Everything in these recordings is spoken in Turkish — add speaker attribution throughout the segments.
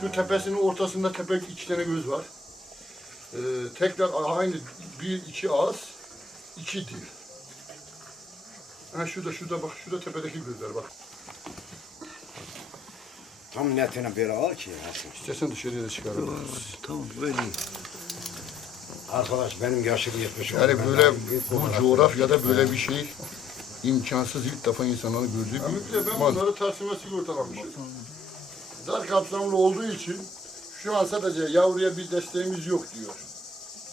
Speaker 1: Şu tepesinin ortasında tepek iki tane göz var. Ee, tekrar aynı bir iki ağız, iki dil. Ha şurada şurada bak şurada tepedeki gözler bak.
Speaker 2: Tam netine bir al ki Hasan.
Speaker 1: İstersen dışarıya da çıkarabiliriz.
Speaker 3: Tamam böyle iyi.
Speaker 2: Arkadaş benim yaşım 70 oldu.
Speaker 1: Yani böyle bu coğrafyada böyle bir şey imkansız ilk defa insanların gördüğü bir ben bunları Taksim'e sigortalamışım. Dar kapsamlı olduğu için şu an sadece yavruya bir desteğimiz yok diyor.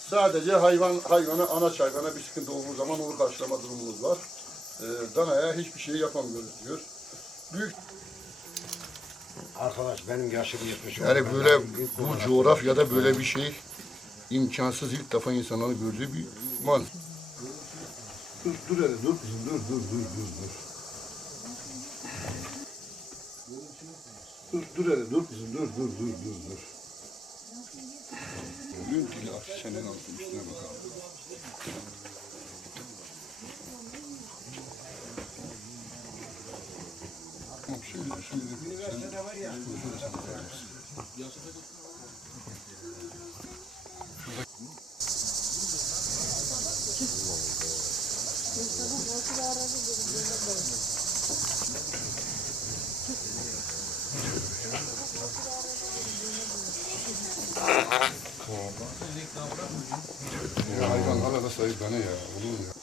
Speaker 1: Sadece hayvan hayvana anaç hayvana bir sıkıntı olduğu zaman onu karşılama durumumuz var. Ee, danaya hiçbir şey yapamıyoruz diyor. Büyük
Speaker 2: Arkadaş benim yaşım 70 oldu.
Speaker 1: yani böyle bu coğrafyada böyle bir şey imkansız ilk defa insanların gördüğü bir man. Dur, dur hele, dur kızım, dur, dur, dur, dur, dur. Dur, dur hele, dur kızım, dur, dur, dur, dur, dur. Gün dili aç, senin altın üstüne bakalım. Tamam, şöyle, şöyle, sen, şöyle sen koyarsın. Ya hayvan hala da sahiplerine ya. Olur mu ya?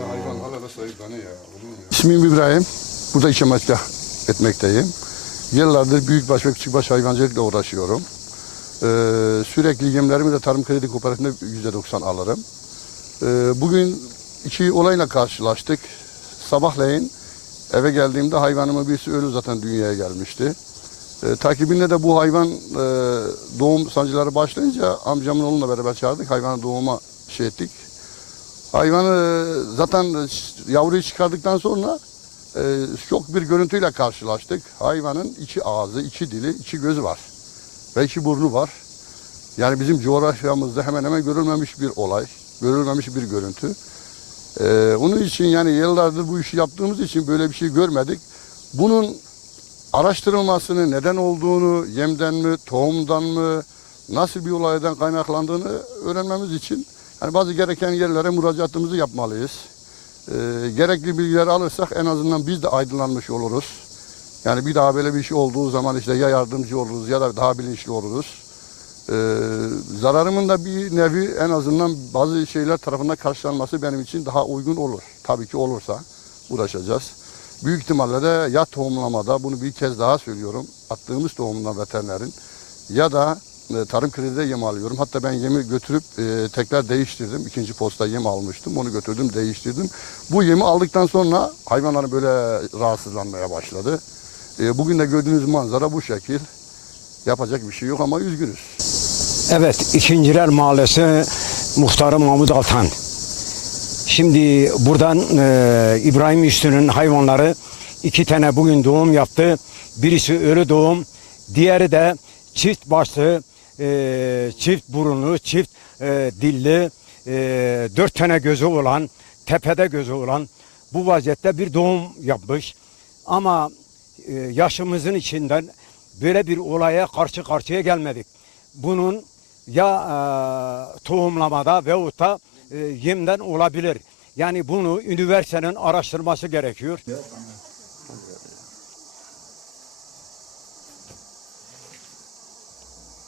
Speaker 1: Ya hayvan hala da sahiplerine ya. Olur mu ya? İsmim İbrahim. Burada ikametgah etmekteyim. Yıllardır büyükbaş ve küçükbaş hayvancılıkla uğraşıyorum. Ee, sürekli yemlerimi de Tarım Kredi Kooperatifinde %90 alırım. Ee, bugün iki olayla karşılaştık. Sabahleyin eve geldiğimde hayvanımın birisi ölü zaten dünyaya gelmişti. E, takibinde de bu hayvan e, doğum sancıları başlayınca amcamın oğlunla beraber çağırdık. Hayvanı doğuma şey ettik. Hayvanı zaten yavruyu çıkardıktan sonra e, şok bir görüntüyle karşılaştık. Hayvanın iki ağzı, iki dili, iki gözü var. Ve iki burnu var. Yani bizim coğrafyamızda hemen hemen görülmemiş bir olay. Görülmemiş bir görüntü. E, onun için yani yıllardır bu işi yaptığımız için böyle bir şey görmedik. Bunun araştırılmasını, neden olduğunu, yemden mi, tohumdan mı, nasıl bir olaydan kaynaklandığını öğrenmemiz için yani bazı gereken yerlere müracaatımızı yapmalıyız. Ee, gerekli bilgileri alırsak en azından biz de aydınlanmış oluruz. Yani bir daha böyle bir şey olduğu zaman işte ya yardımcı oluruz ya da daha bilinçli oluruz. Ee, zararımın da bir nevi en azından bazı şeyler tarafından karşılanması benim için daha uygun olur. Tabii ki olursa uğraşacağız. Büyük ihtimalle de ya tohumlamada bunu bir kez daha söylüyorum. Attığımız tohumdan veterinerin ya da e, tarım kredide yem alıyorum. Hatta ben yemi götürüp e, tekrar değiştirdim. İkinci posta yem almıştım. Onu götürdüm değiştirdim. Bu yemi aldıktan sonra hayvanlar böyle rahatsızlanmaya başladı. E, bugün de gördüğünüz manzara bu şekil. Yapacak bir şey yok ama üzgünüz.
Speaker 4: Evet, İkinciler Mahallesi Muhtarı Mahmut Altan. Şimdi buradan e, İbrahim Üstü'nün hayvanları iki tane bugün doğum yaptı. Birisi ölü doğum, diğeri de çift başlı, e, çift burunlu, çift e, dilli, e, dört tane gözü olan, tepede gözü olan bu vaziyette bir doğum yapmış. Ama e, yaşımızın içinden böyle bir olaya karşı karşıya gelmedik. Bunun ya e, tohumlamada veyahut da e, yemden olabilir. Yani bunu üniversitenin araştırması gerekiyor.